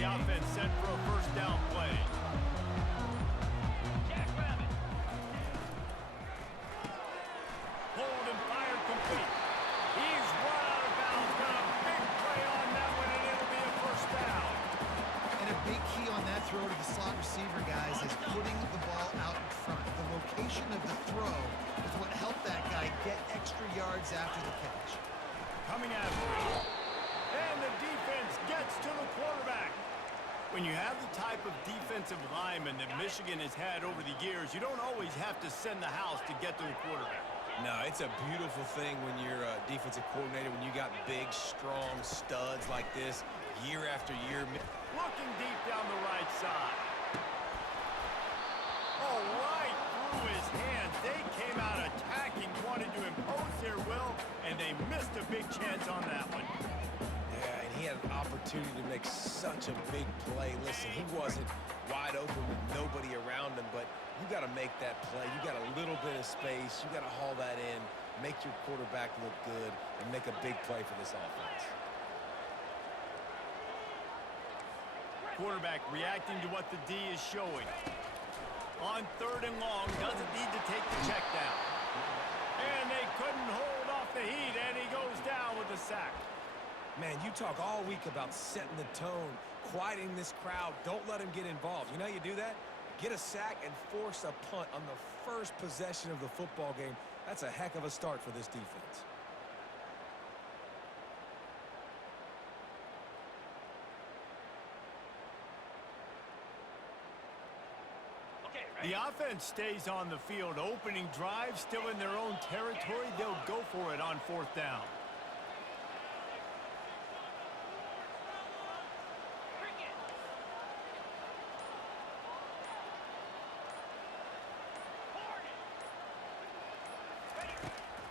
The offense set for a first down play. Hold and fired complete. He's run out of bounds. Got a big play on that one, and it'll be a first down. And a big key on that throw to the slot receiver, guys, is putting the ball out in front. The location of the throw is what helped that guy get extra yards after the catch. Coming after him. And the defense gets to the quarterback. When you have the type of defensive lineman that Michigan has had over the years, you don't always have to send the house to get to the quarterback. No, it's a beautiful thing when you're a defensive coordinator, when you got big, strong studs like this year after year. Looking deep down the right side. Oh, right through his hands. They came out attacking, wanted to impose their will, and they missed a big chance on that one. Yeah, and he had an opportunity to make such a big play. Listen, he wasn't wide open with nobody around him, but you got to make that play. You got a little bit of space. You got to haul that in, make your quarterback look good, and make a big play for this offense. Quarterback reacting to what the D is showing. On 3rd and long, doesn't need to take the check down. And they couldn't hold off the heat, and he goes down with the sack. Man, you talk all week about setting the tone, quieting this crowd. Don't let him get involved. You know how you do that? Get a sack and force a punt on the first possession of the football game. That's a heck of a start for this defense. The offense stays on the field. Opening drive, still in their own territory. They'll go for it on 4th down.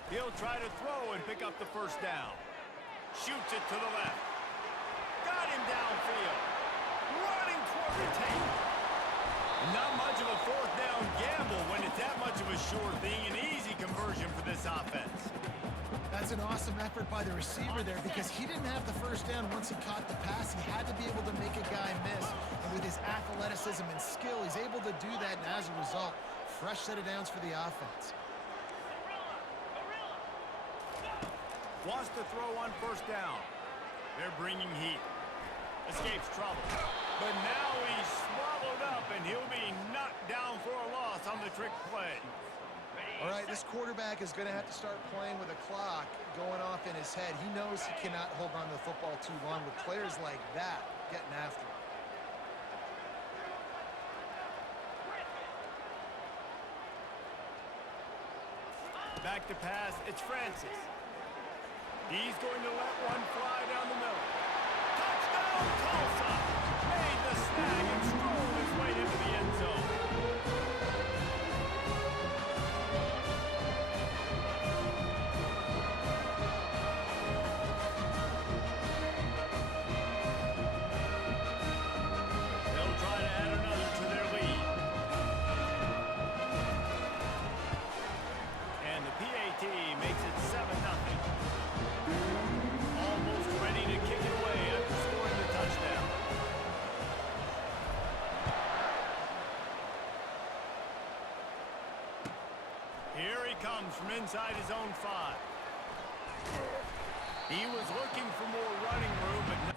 He'll try to throw and pick up the first down. Shoots it to the left. Got him downfield. Running toward the tape. Not much of a 4th down gamble when it's that much of a sure thing. An easy conversion for this offense. That's an awesome effort by the receiver there because he didn't have the first down once he caught the pass. He had to be able to make a guy miss. And with his athleticism and skill, he's able to do that. And as a result, fresh set of downs for the offense. Wants to throw on 1st down. They're bringing heat. Escapes trouble. But now he's swallowed up, and he'll be knocked down for a loss on the trick play. All right, this quarterback is going to have to start playing with a clock going off in his head. He knows he cannot hold on to the football too long with players like that getting after him. Back to pass, it's Francis. He's going to let one fly down the middle. Touchdown, Tulsa! Made the snag and strolled his way into the end zone. They'll try to add another to their lead. And the PAT makes it 7-0. Almost ready to kick it away after scoring the touchdown. Here he comes from inside his own 5. He was looking for more running room, but no.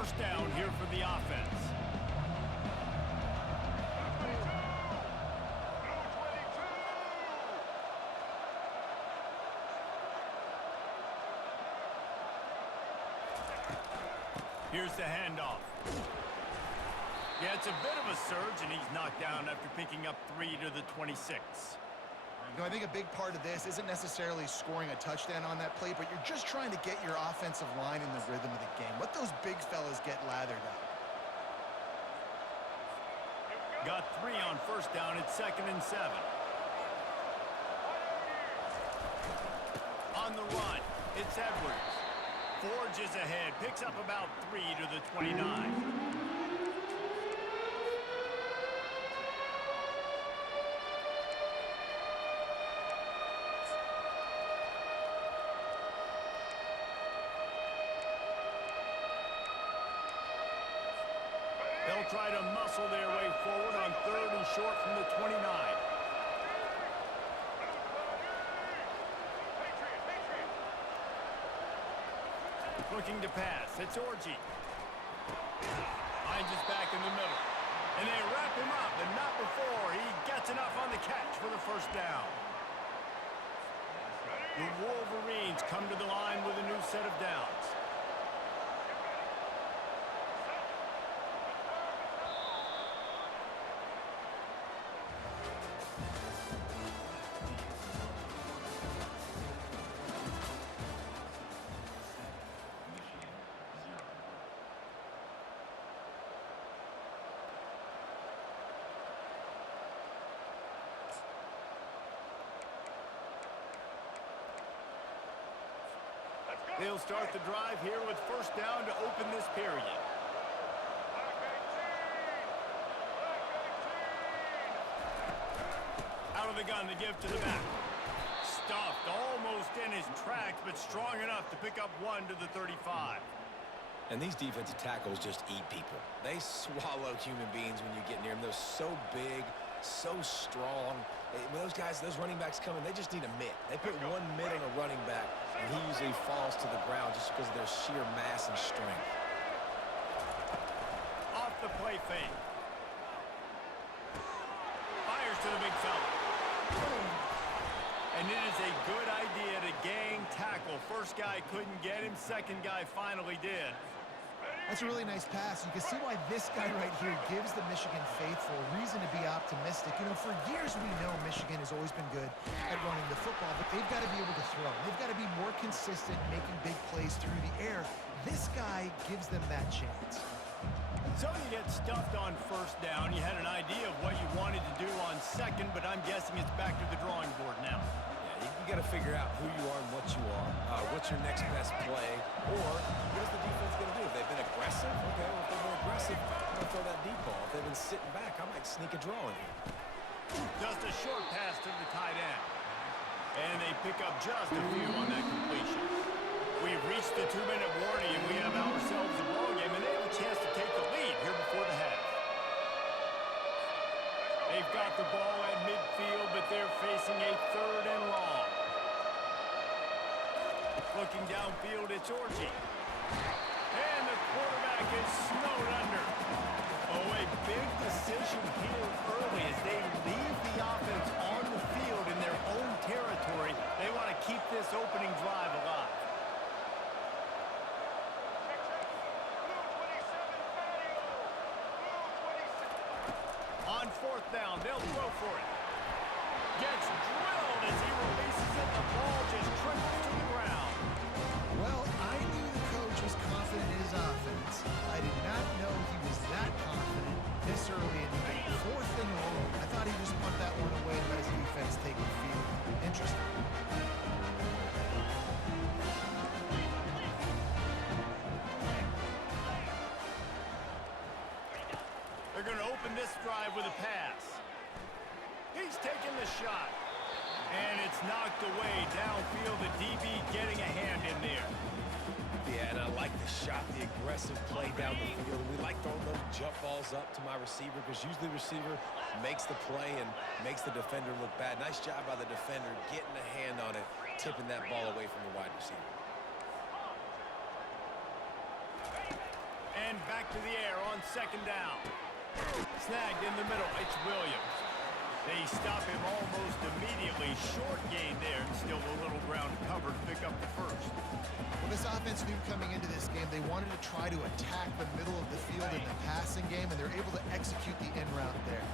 first down here for the offense. Here's the handoff. Yeah, it's a bit of a surge, and he's knocked down after picking up 3 to the 26. You know, I think a big part of this isn't necessarily scoring a touchdown on that play, but you're just trying to get your offensive line in the rhythm of the game. Let those big fellas get lathered up. Got 3 on first down. It's 2nd and 7. On the run, it's Edwards. Forges ahead, picks up about 3 to the 29. They'll try to muscle their way forward on 3rd and short from the 29. Looking to pass. It's Orji. Finds his back in the middle. And they wrap him up, and not before he gets enough on the catch for the first down. The Wolverines come to the line with a new set of downs. They'll start the drive here with first down to open this period. Out of the gun to give to the back. Stuffed almost in his tracks, but strong enough to pick up 1 to the 35. And these defensive tackles just eat people. They swallow human beings when you get near them. They're so big, so strong. When those guys, those running backs come in, they just need a mitt. They put 1 mitt on a running back, and he usually falls to the ground just because of their sheer mass and strength. Off the play fake. Fires to the big fella. And it is a good idea to gang tackle. First guy couldn't get him. Second guy finally did. That's a really nice pass. You can see why this guy right here gives the Michigan faithful reason to be optimistic. You know, for years we know Michigan has always been good at running the football, but they've got to be able to throw. They've got to be more consistent making big plays through the air. This guy gives them that chance. So you get stuffed on first down. You had an idea of what you wanted to do on second, but I'm guessing it's back to the drawing board now. Yeah, you got to figure out who you are and what you are. What's your next best play? Or what is the defense going to do? If they've been aggressive, okay, well, if they've been aggressive, I'm going to throw that deep ball. If they've been sitting back, I might sneak a draw in here. Just a short pass to the tight end. And they pick up just a few on that completion. We've reached the 2-minute warning, and we have ourselves a ball game, and they have a chance to take the lead here before the half. They've got the ball at midfield, but they're facing a 3rd and long. Looking downfield, it's Orji. And the quarterback is snowed under. Oh, a big decision here early as they leave the offense on the field in their own territory. They want to keep this opening drive alive. On 4th down, they'll throw for it. Gets drilled as he releases it. The ball just trickles to the ground. Well, I knew the coach was confident in his offense. I did not know he was that confident this early in the game. 4th and long. I thought he just punt that one away and let his defense take the field. Interesting. They're going to open this drive with a pass. He's taking the shot. And it's knocked away downfield. The DB getting a hand in there. Yeah, and I like the shot, the aggressive play down the field. We like throwing those jump balls up to my receiver because usually the receiver makes the play and makes the defender look bad. Nice job by the defender getting a hand on it, tipping that ball away from the wide receiver. And back to the air on second down. Snagged in the middle. It's Williams. They stop him almost immediately. Short gain there, and still a little ground covered to pick up the first. Well, this offense knew coming into this game they wanted to try to attack the middle of the field in the passing game, and they're able to execute the in route there.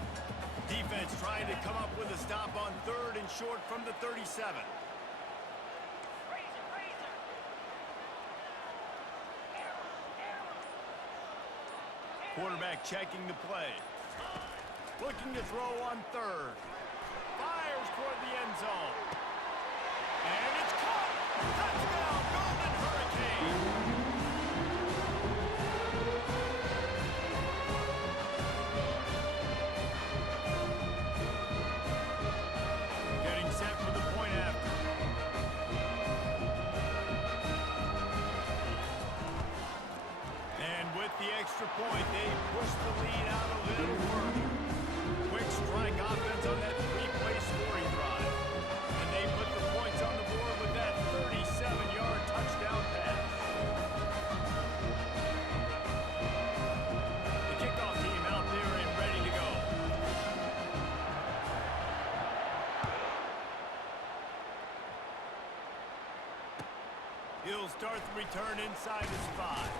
Defense trying to come up with a stop on third and short from the 37. Quarterback checking the play. Looking to throw on third. Fires toward the end zone. And it's caught. Touchdown, Golden Hurricane. Getting set for the point after. And with the extra point, they push the lead out a little further. Quick strike offense on that three-play scoring drive. And they put the points on the board with that 37-yard touchdown pass. The kickoff team out there and ready to go. He'll start the return inside his 5.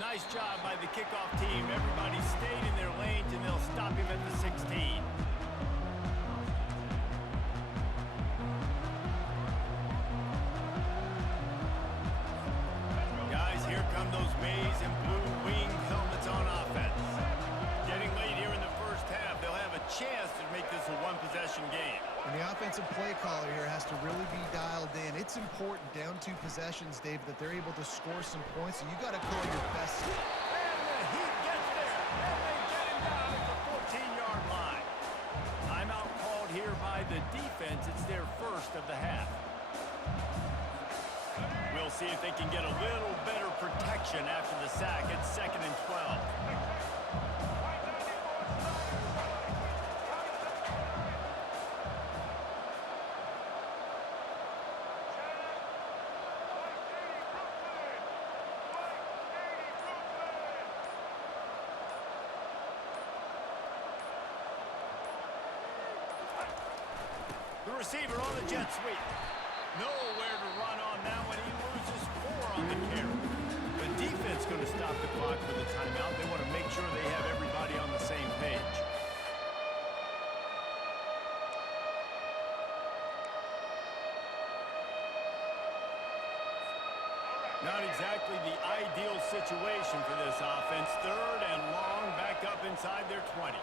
Nice job by the kickoff team. Everybody stayed in their lanes, and they'll stop him at the 16. Guys, here come those maize and blue winged helmets on offense. Getting late here in the first half, they'll have a chance to make this a one-possession game. And the offensive play caller here has to really be dialed in. It's important down 2 possessions, Dave, that they're able to score some points, so you got to call your best. And the Heat gets there, and they get him down at the 14-yard line. Timeout called here by the defense. It's their first of the half. We'll see if they can get a little better protection after the sack. It's 2nd and 12. The receiver on the jet sweep. Nowhere to run on now, and he loses 4 on the carry. The defense going to stop the clock for the timeout. They want to make sure they have everybody on the same page. Not exactly the ideal situation for this offense. 3rd and long, back up inside their 20.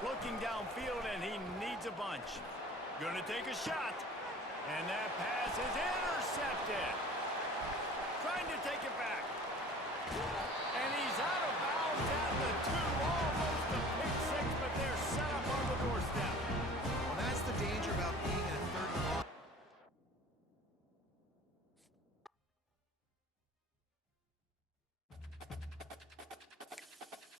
Looking downfield, and he needs a bunch. Gonna take a shot. And that pass is intercepted. Trying to take it back. And he's out of bounds at the 2.